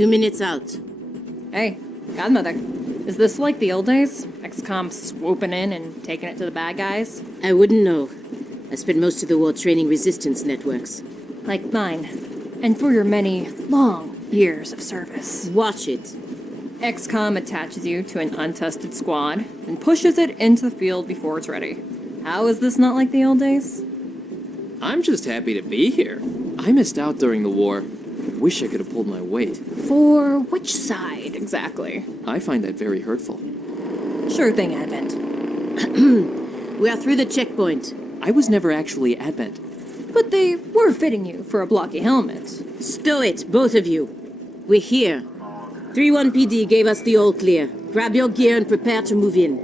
2 minutes out. Hey, Godmother. Is this like the old days? Xcom swooping in and taking it to the bad guys? I wouldn't know. I spent most of the war training resistance networks. Like mine. And for your many, long years of service. Watch it. Xcom attaches you to an untested squad and pushes it into the field before it's ready. How is this not like the old days? I'm just happy to be here. I missed out during the war. Wish I could have pulled my weight. For which side, exactly? I find that very hurtful. Sure thing, Advent. We are through the checkpoint. I was never actually Advent. But they were fitting you for a blocky helmet. Stow it, both of you. We're here. 3-1 PD gave us the all clear. Grab your gear and prepare to move in.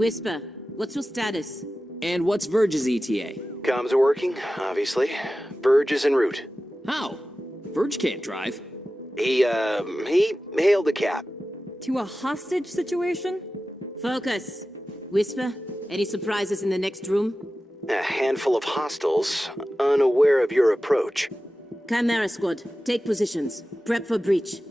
Whisper, what's your status? And what's Verge's ETA? Comms are working, obviously. Verge is en route. How? Verge can't drive. He hailed a cab. To a hostage situation? Focus. Whisper, any surprises in the next room? A handful of hostiles, unaware of your approach. Chimera squad, take positions. Prep for breach.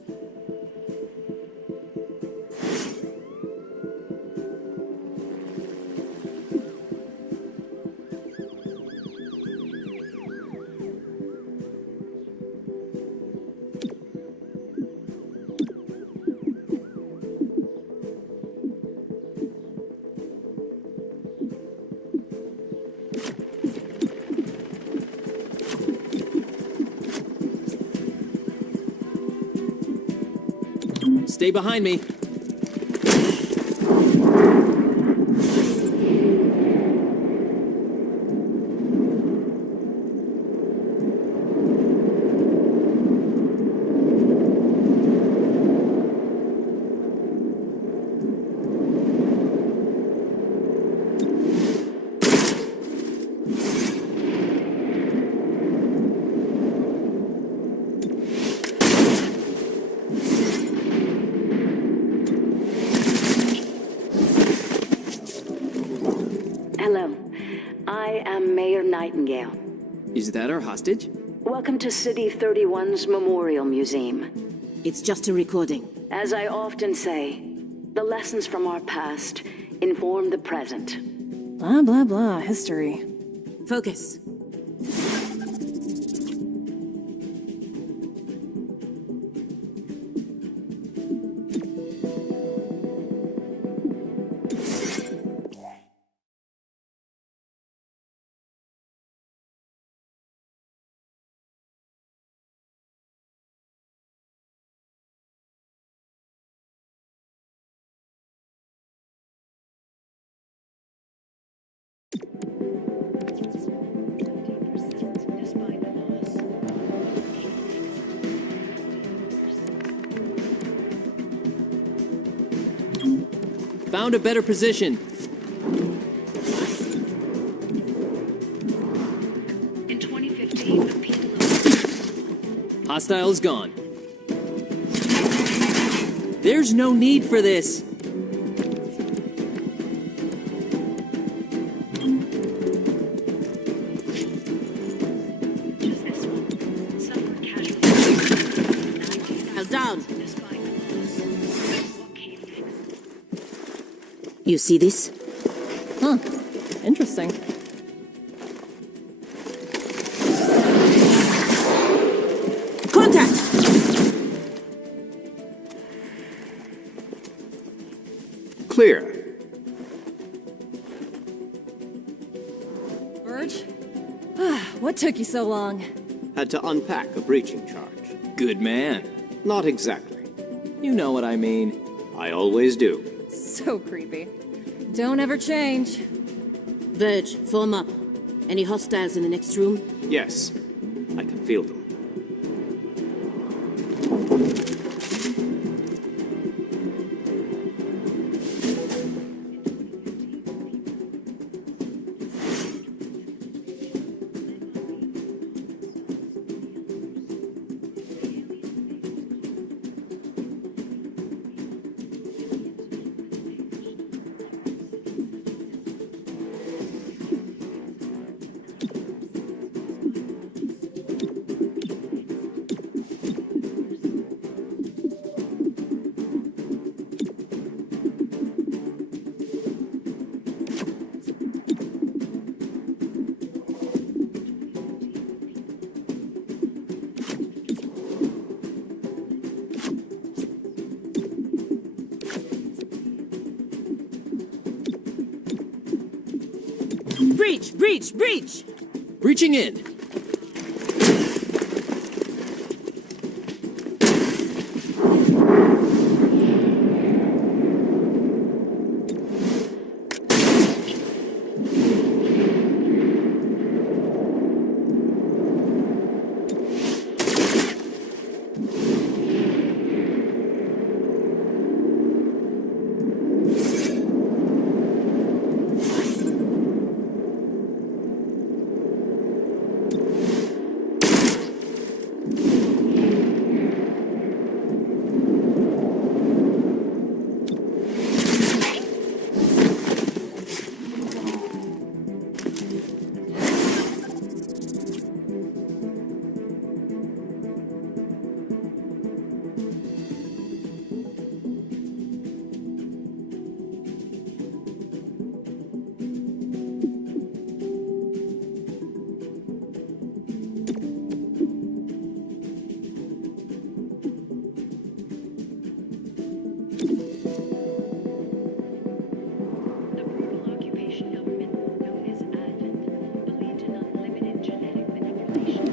Stay behind me. Hello. I am Mayor Nightingale. Is that our hostage? Welcome to City 31's Memorial Museum. It's just a recording. As I often say, the lessons from our past inform the present. Blah, blah, blah. History. Focus. Found a better position. In 2015, the people Hostile is gone. There's no need for this. Down. You see this? Huh. Interesting. Contact! Clear. Verge? What took you so long? Had to unpack a breaching charge. Good man. Not exactly. You know what I mean. I always do. So creepy. Don't ever change. Verge, form up. Any hostiles in the next room? Yes, I can feel them. Breach! Breach! Breach! Breaching in. The brutal occupation government known as Advent believed in unlimited genetic manipulation.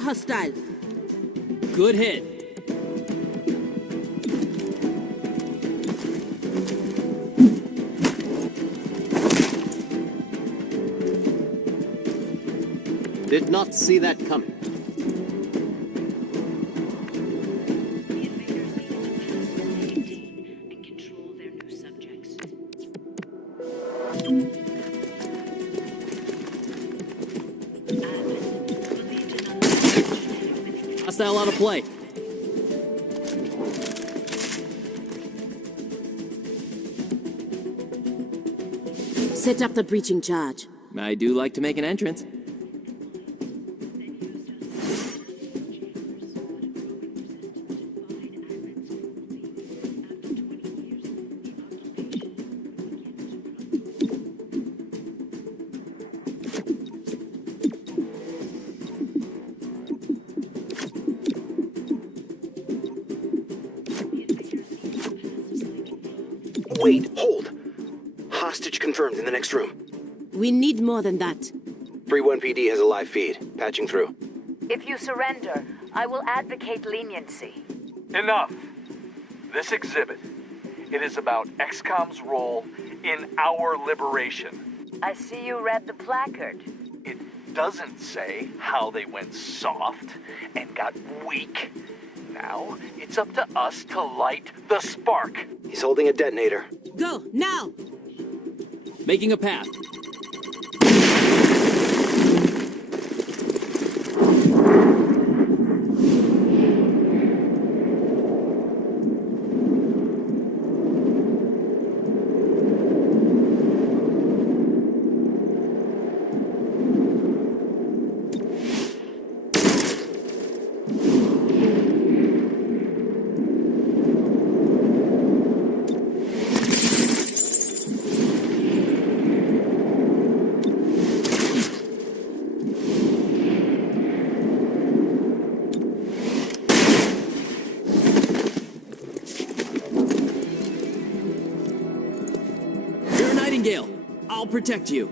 Hostile. Good hit. Did not see that coming. The invaders needed to pass on the contain and control their new subjects. Advent believed in unlimited genetic manipulation. Hostile out of play. Set up the breaching charge. I do like to make an entrance. Wait, hold. Hostage confirmed in the next room. We need more than that. 3-1 PD has a live feed. Patching through. If you surrender, I will advocate leniency. Enough. This exhibit, it is about XCOM's role in our liberation. I see you read the placard. It doesn't say how they went soft and got weak. Now, it's up to us to light the spark. He's holding a detonator. Go, now! Making a path. Nightingale, I'll protect you.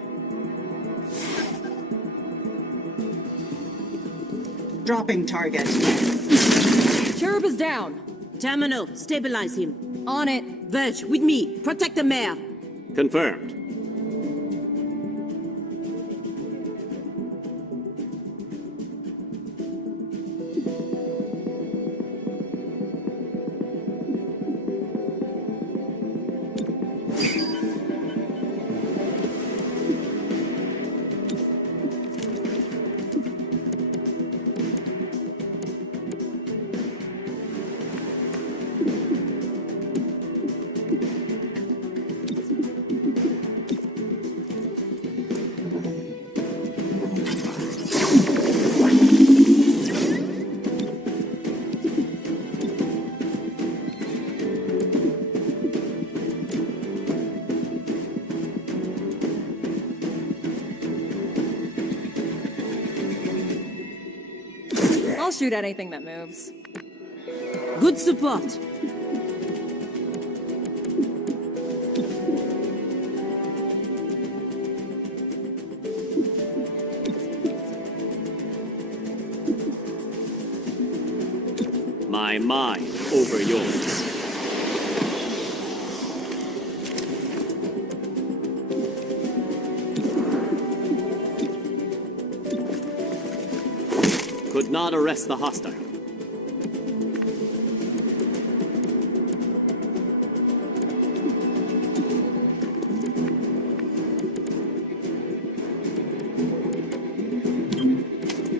Dropping target. Cherub is down. Terminal, stabilize him. On it. Verge, with me. Protect the mayor. Confirmed. I'll shoot anything that moves. Good support. My mind over yours. Could not arrest the hostile.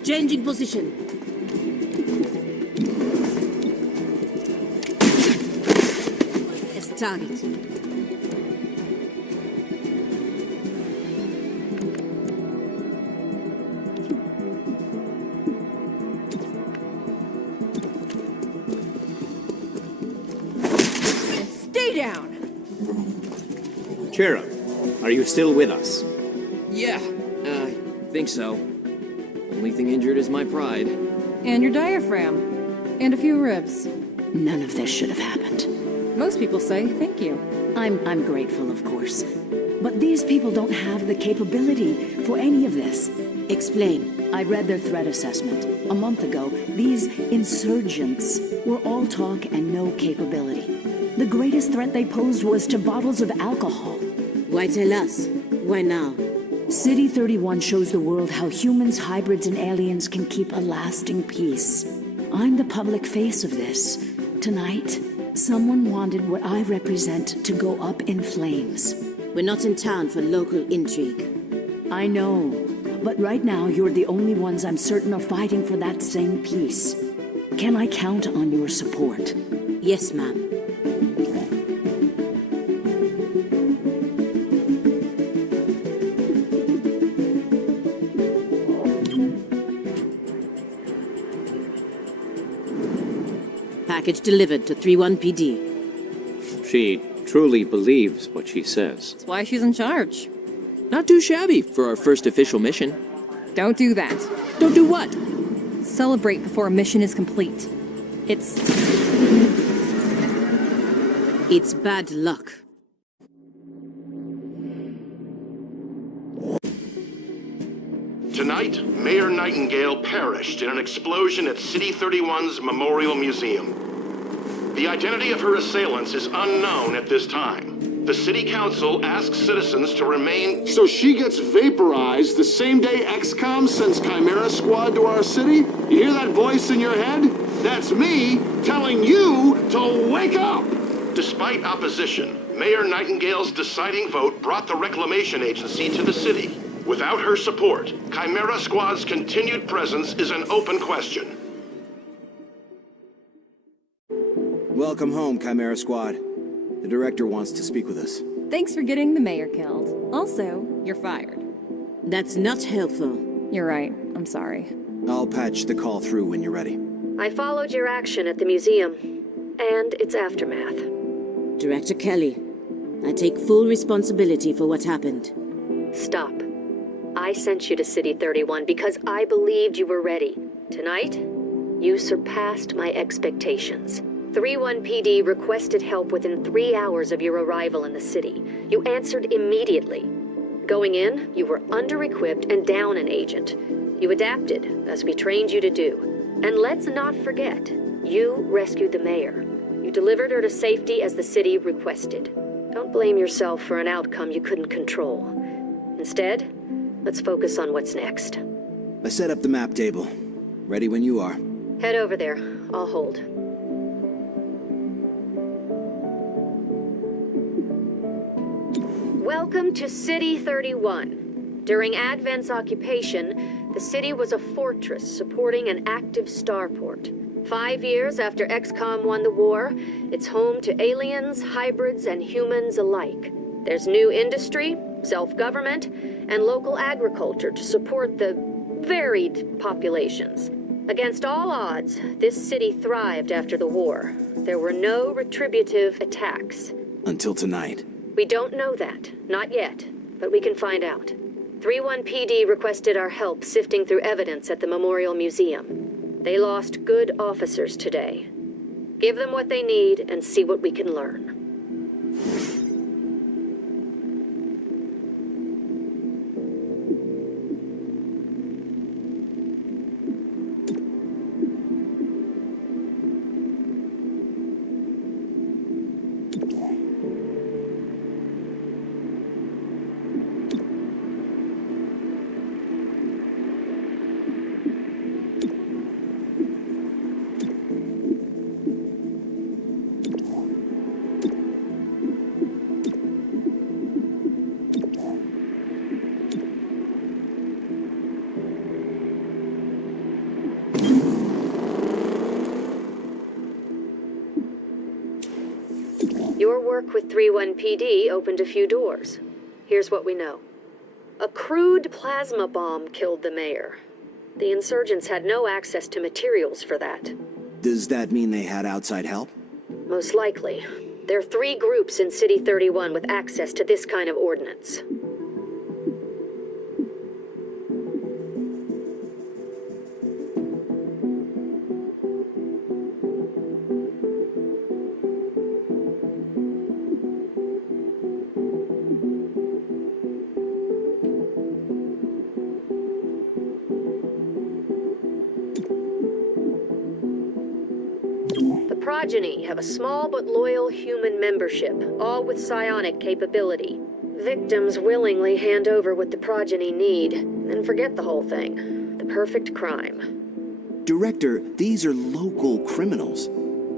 Changing position. As target. Stay down! Chera, are you still with us? Yeah, I think so. Only thing injured is my pride. And your diaphragm. And a few ribs. None of this should have happened. Most people say thank you. I'm grateful, of course. But these people don't have the capability for any of this. Explain. I read their threat assessment. A month ago, these insurgents were all talk and no capability. The greatest threat they posed was to bottles of alcohol. Why tell us? Why now? City 31 shows the world how humans, hybrids, and aliens can keep a lasting peace. I'm the public face of this. Tonight, someone wanted what I represent to go up in flames. We're not in town for local intrigue. I know, but right now you're the only ones I'm certain are fighting for that same peace. Can I count on your support? Yes, ma'am. Package delivered to 31 PD. She truly believes what she says. That's why she's in charge. Not too shabby for our first official mission. Don't do that. Don't do what? Celebrate before a mission is complete. It's bad luck. Tonight, Mayor Nightingale perished in an explosion at City 31's Memorial Museum. The identity of her assailants is unknown at this time. The City Council asks citizens to remain... So she gets vaporized the same day Xcom sends Chimera Squad to our city? You hear that voice in your head? That's me telling you to wake up! Despite opposition, Mayor Nightingale's deciding vote brought the Reclamation Agency to the city. Without her support, Chimera Squad's continued presence is an open question. Welcome home, Chimera Squad. The director wants to speak with us. thanks for getting the mayor killed. Also, you're fired. That's not helpful. You're right. I'm sorry. I'll patch the call through when you're ready. I followed your action at the museum and its aftermath. Director Kelly, I take full responsibility for what happened. Stop. I sent you to City 31 because I believed you were ready. Tonight, you surpassed my expectations. 31 PD requested help within 3 hours of your arrival in the city. You answered immediately. Going in, you were under-equipped and down an agent. You adapted, as we trained you to do. And let's not forget, you rescued the mayor. You delivered her to safety as the city requested. Don't blame yourself for an outcome you couldn't control. Instead, let's focus on what's next. I set up the map table. Ready when you are. Head over there. I'll hold. Welcome to City 31. During Advent's occupation, the city was a fortress supporting an active starport. 5 years after Xcom won the war, it's home to aliens, hybrids, and humans alike. There's new industry, self-government, and local agriculture to support the varied populations. Against all odds, this city thrived after the war. There were no retributive attacks. Until tonight. We don't know that, not yet, but we can find out. 31 PD requested our help sifting through evidence at the Memorial Museum. They lost good officers today. Give them what they need and see what we can learn. Your work with 3-1 PD opened a few doors. Here's what we know. A crude plasma bomb killed the mayor. The insurgents had no access to materials for that. Does that mean they had outside help? Most likely. There are 3 groups in City 31 with access to this kind of ordnance. Progeny have a small but loyal human membership, all with psionic capability. Victims willingly hand over what the progeny need, then forget the whole thing. The perfect crime. Director, these are local criminals.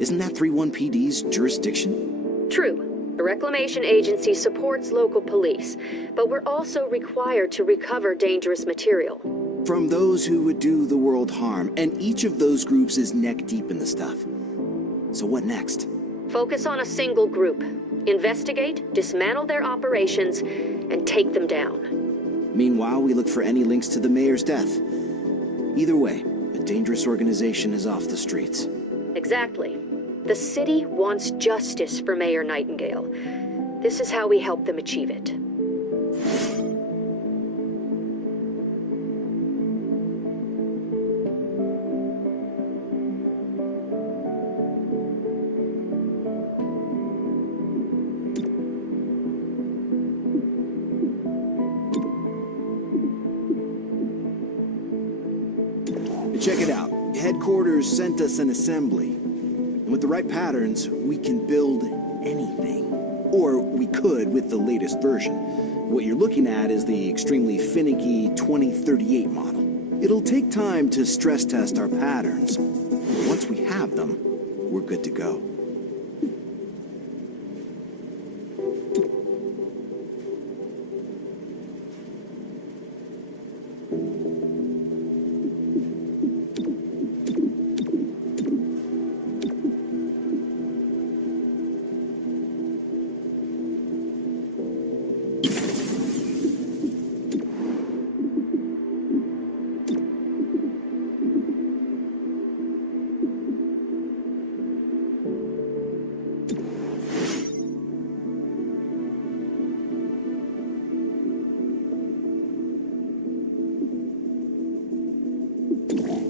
Isn't that 3-1 PD's jurisdiction? True. The Reclamation Agency supports local police, but we're also required to recover dangerous material. From those who would do the world harm, and each of those groups is neck deep in the stuff. So what next? Focus on a single group. Investigate, dismantle their operations, and take them down. Meanwhile, we look for any links to the mayor's death. Either way, a dangerous organization is off the streets. Exactly. The city wants justice for Mayor Nightingale. This is how we help them achieve it. Check it out. Headquarters sent us an assembly. And with the right patterns, we can build anything. Or we could with the latest version. What you're looking at is the extremely finicky 2038 model. It'll take time to stress test our patterns. But once we have them, we're good to go.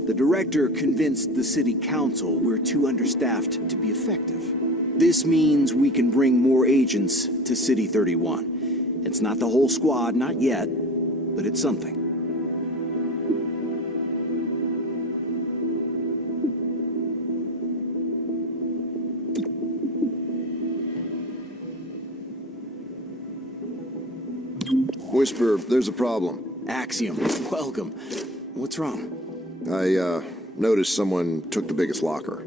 The director convinced the city council we're too understaffed to be effective. This means we can bring more agents to City 31. It's not the whole squad, not yet, but it's something. Whisper, there's a problem. Axiom, welcome. What's wrong? I noticed someone took the biggest locker.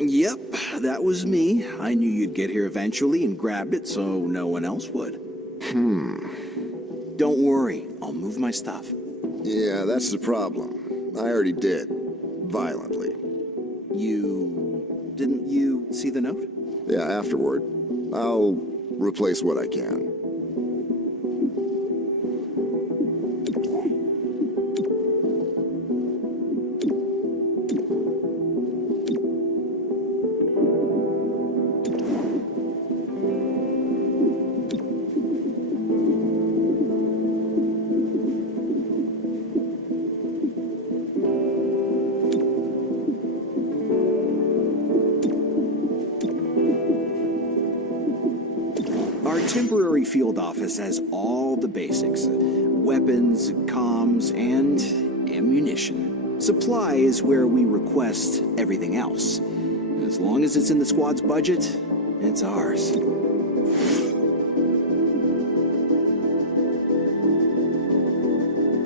Yep, that was me. I knew you'd get here eventually and grabbed it so no one else would. Don't worry, I'll move my stuff. Yeah, that's the problem. I already did. Violently. Didn't you see the note? Yeah, afterward. I'll replace what I can. temporary field office has all the basics. Weapons, comms, and ammunition. Supply is where we request everything else. As long as it's in the squad's budget, it's ours.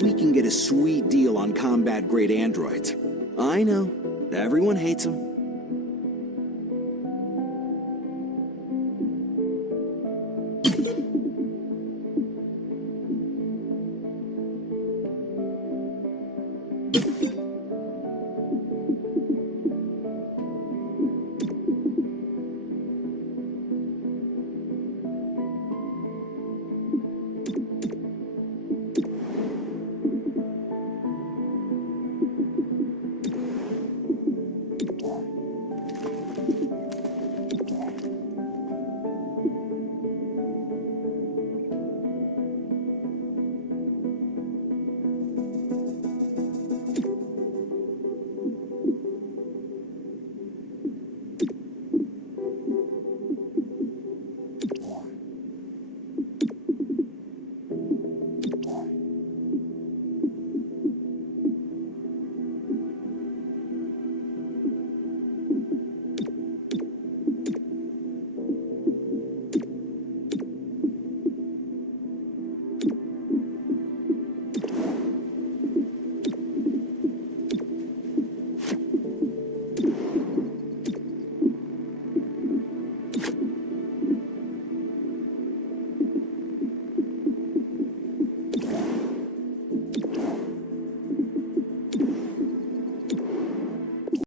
We can get a sweet deal on combat-grade androids. I know, everyone hates them.